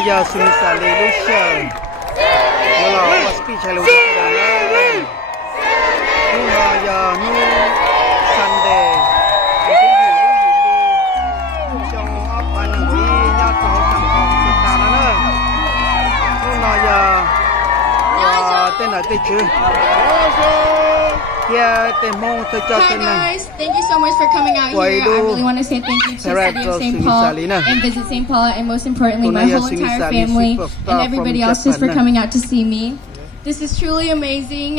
nyiaj Sunisa Lee Gold Medalist speech hello nyiaj nu Sunday trong ấp anh đi nhớ có sản phẩm thực ta nữa nyiaj tên là tên chữ Hi guys, thank you so much for coming out here. I really want to say thank you to the city of St. Paul and Visit St. Paul, and most importantly my whole entire family and everybody else just for coming out to see me. This is truly amazing.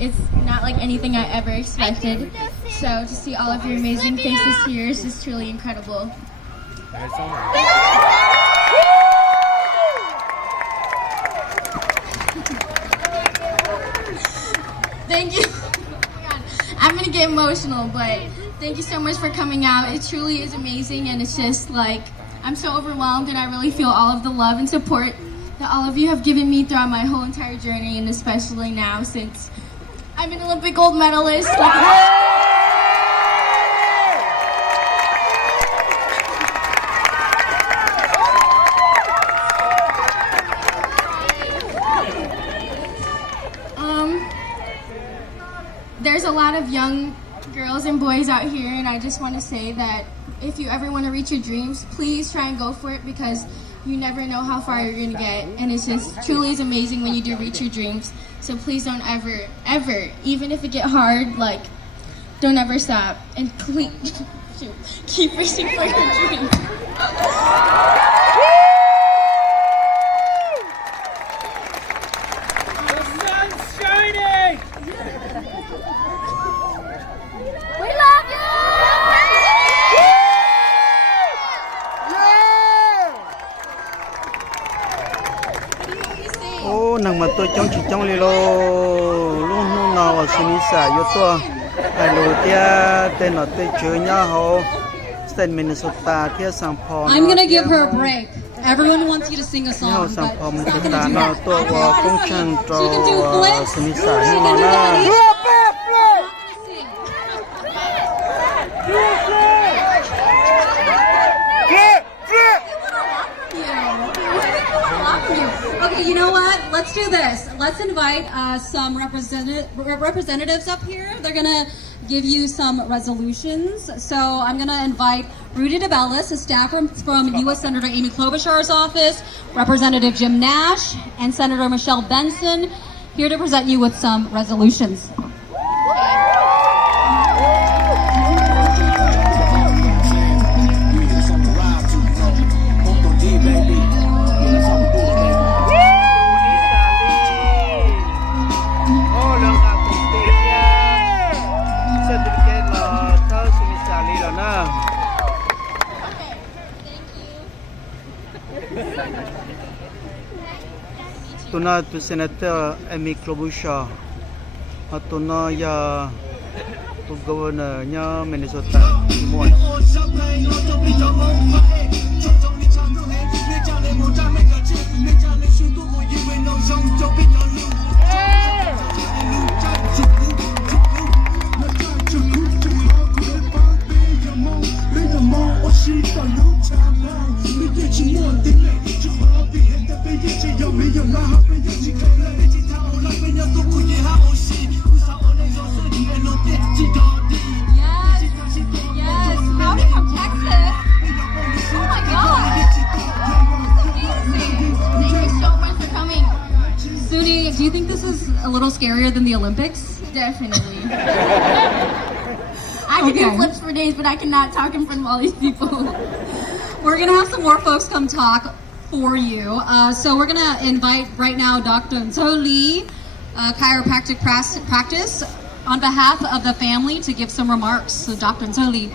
It's not like anything I ever expected. So to see all of your amazing faces here is just truly incredible. Thank you. Oh my God. I'm gonna get emotional, but thank you so much for coming out. It truly is amazing, and it's just like I'm so overwhelmed, and I really feel all of the love and support that all of you have given me throughout my whole entire journey, and especially now since I'm an Olympic gold medalist. There's a lot of young girls and boys out here, and I just want to say that if you ever want to reach your dreams, please try and go for it, because you never know how far you're going to get, and it's just truly is amazing when you do reach your dreams. So please don't ever, even if it get hard, like, don't ever stop, and keep reaching for your dreams. nang mà tôi trong chỉ trong lilo luôn luôn nào Sunisa yo to hello tia tên là tên chơi nhá ho state Minnesota tia St. Paul. I'm gonna give her a break. Everyone wants you to sing a song, but she's not gonna do that. She can do flips. She can do any. Okay, you know what? Let's do this. Let's invite some representatives up here. They're gonna give you some resolutions. So I'm gonna invite Rudy DeBellis, a staff from U.S. Senator Amy Klobuchar's office, Representative Jim Nash, and Senator Michelle Benson, here to present you with some resolutions. Tuna to Senator Amy Klobuchar, tuna ya to Governor nya Minnesota Mon. Do you think this is a little scarier than the Olympics? Definitely. I can do flips for days, but I cannot talk in front of all these people. We're going to have some more folks come talk for you. So we're going to invite right now Dr. Sunisa Lee, chiropractic practice, on behalf of the family to give some remarks. So Dr. Sunisa Lee.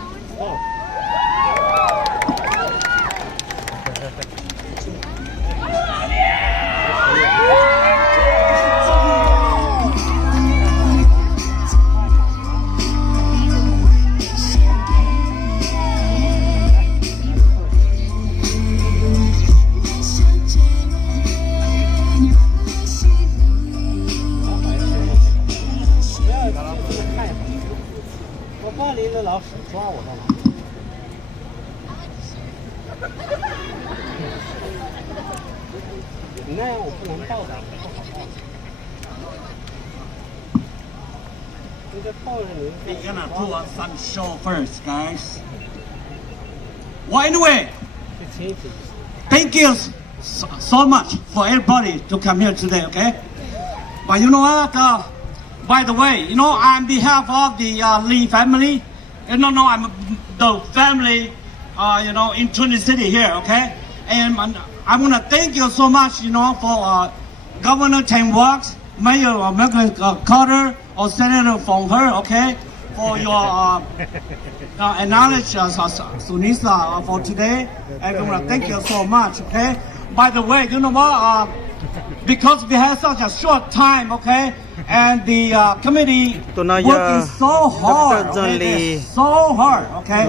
We're gonna do some show first, guys. Well, anyway, thank you so much for everybody to come here today, okay? But you know what? By the way, you know, on behalf of the Lee family, I'm the family, in Trinity City here, okay? And I want to thank you so much, for Governor Tim Walks, Mayor Margaret Carter, or Senator from her, okay? For your acknowledge Sunisa for today. And I want to thank you so much, okay? By the way, you know what? Because we have such a short time, okay? And the committee working so hard, okay? So hard, okay?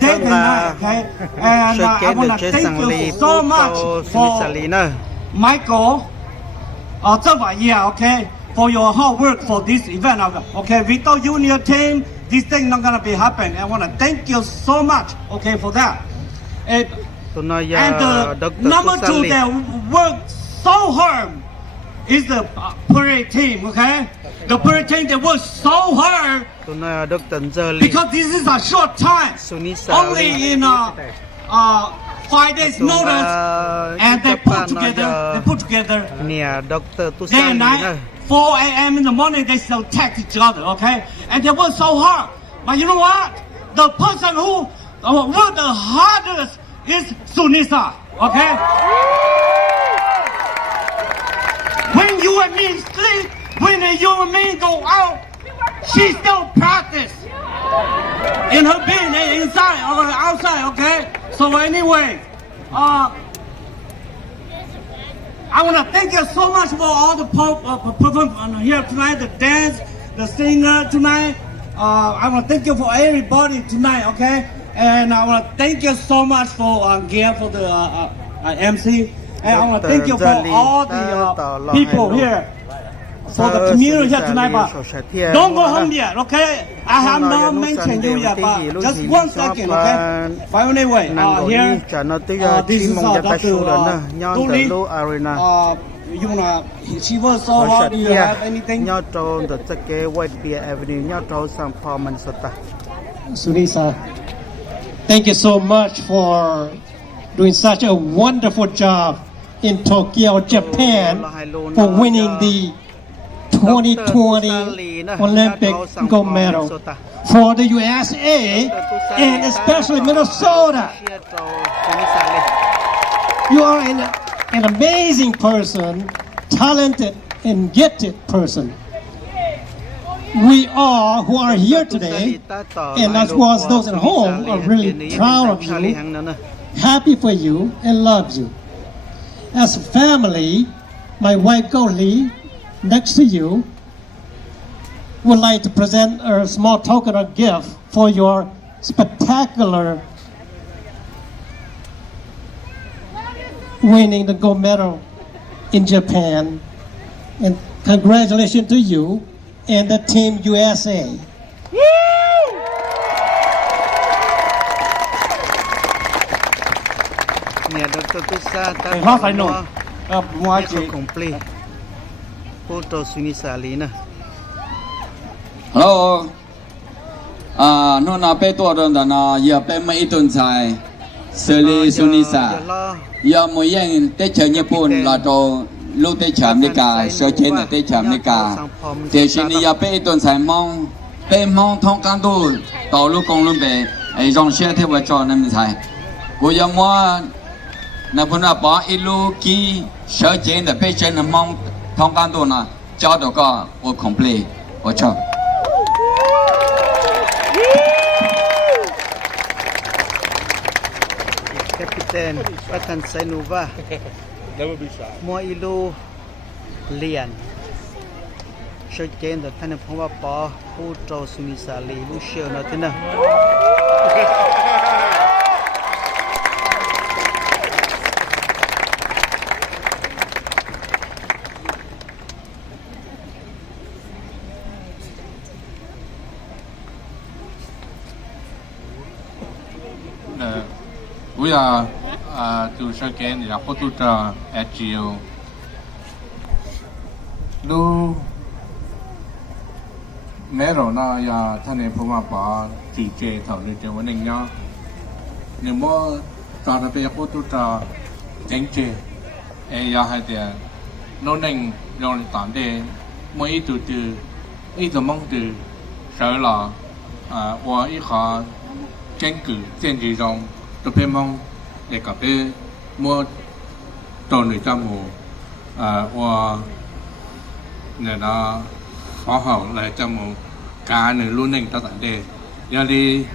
Day and night, okay? And I want to thank you so much for Michael, okay? For your hard work for this event, okay? Without you and your team, this thing not gonna be happen. I want to thank you so much, okay, for that. And the number two that worked so hard is the parade team, okay? The parade team that worked so hard because this is a short time, only in 5 days notice, and they put together day and night. 4 a.m. in the morning, they still text each other, okay? And they work so hard. But you know what? The person who worked the hardest is Sunisa, okay? When you and me sleep, when you and me go out, she still practice in her being inside or outside, okay? So anyway, I want to thank you so much for all the performers here tonight, the dance, the singer tonight. I want to thank you for everybody tonight, okay? And I want to thank you so much for Gail for the MC. And I want to thank you for all the people here, for the community here tonight. But don't go home yet, okay? I have not mentioned you yet, but just 1 second, okay? But anyway, here, this is Dr. she was so hard. Do you have anything? Sunisa, thank you so much for doing such a wonderful job in Tokyo, Japan, for winning the 2020 Olympic gold medal for the USA and especially Minnesota. You are an amazing person, talented and gifted person. We all who are here today, and as well as those at home, are really proud of you, happy for you, and love you. As a family, my wife Goldie, next to you, would like to present a small token of gift for your spectacular winning the gold medal in Japan. And congratulations to you and the Team USA. Hello, nó nào bé tuổi rồi đó, giờ bé mấy tuần dài, xử lý Sunisa, giờ mỗi ngày tới chơi Nhật Bản là đồ lúc tới chạm đi cả, sở trên là tới chạm đi cả, thì xin giờ bé tuần dài mong thông can tu, tàu lúc công lúc bé, ấy dòng xe theo vợ trò nên mình xài, bây giờ mua nè bữa nào bỏ ít lúc kí sở trên là bé trên là mong thông can tu nè, cho được có我 complete 我唱。Kapiten Patan Sainova Mua ilu Lian Sơ chên được thanh phong và bỏ Hô trò Sunisa Lee Lu Shio nó thế nào We are to showcase the photo at Geo. Lu Nero na ya Tane Puma Bar, DJ Tony Winning Ya. Nemo Tana Pay photo Jengje, a ya had there. No name, yon Tande, Moi to do, eat among the Shala, or Iha, Jenku, Jenji Zong, the Pemong, the Cape, more Tony Tamu, or Nena, How like Tamu, Can and Luning Tatande. Yali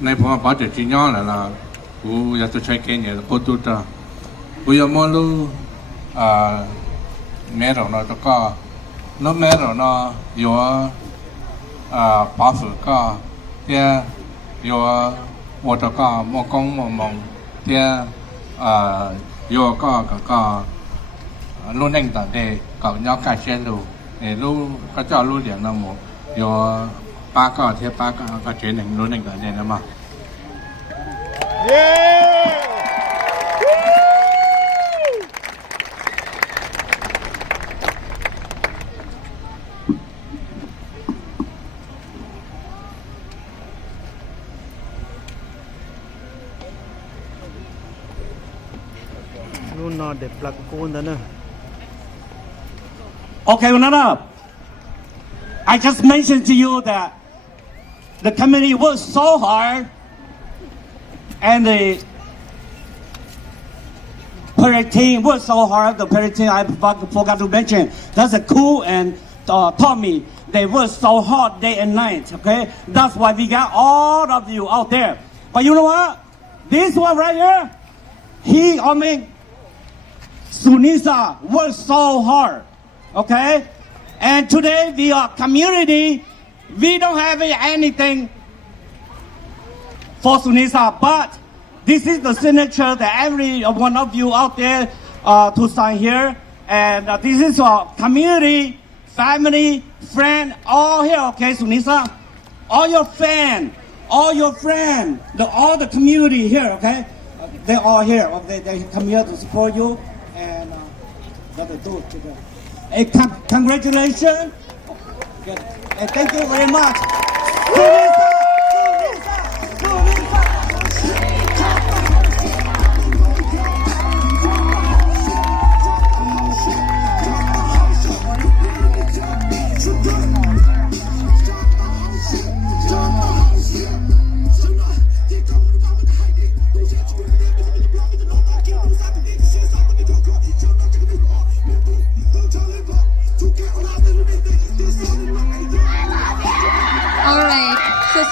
Nepal budget in Yana, who you have to check in the Potuta. We are Molu Meadow, not the car. No matter no your powerful car, there your water car, more kong mong, there your car, running that day, got no cash and do a low Kajalu Dianamo, your parker, here parker, got training running that day. Luna de plug cone na. Okay, Nana. I just mentioned to you that the committee worked so hard and the parade team worked so hard. The parade team, I forgot to mention, that's a cool and Tommy. They worked so hard day and night, okay? That's why we got all of you out there. But you know what? This one right here, Sunisa worked so hard, okay? And today we are community. We don't have anything for Sunisa, but this is the signature that every one of you out there to sign here. And this is our community, family, friend, all here, okay, Sunisa? All your friends, all the community here, okay? They're all here. They come here to support you. And what they do today. Hey, congratulations. And thank you very much.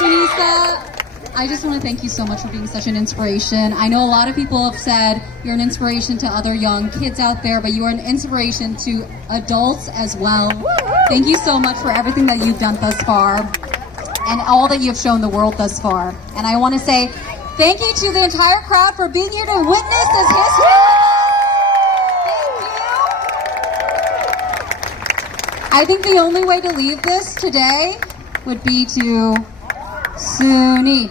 Sunisa, I just want to thank you so much for being such an inspiration. I know a lot of people have said you're an inspiration to other young kids out there, but you are an inspiration to adults as well. Thank you so much for everything that you've done thus far and all that you've shown the world thus far. And I want to say thank you to the entire crowd for being here to witness this history. I think the only way to leave this today would be to Suni.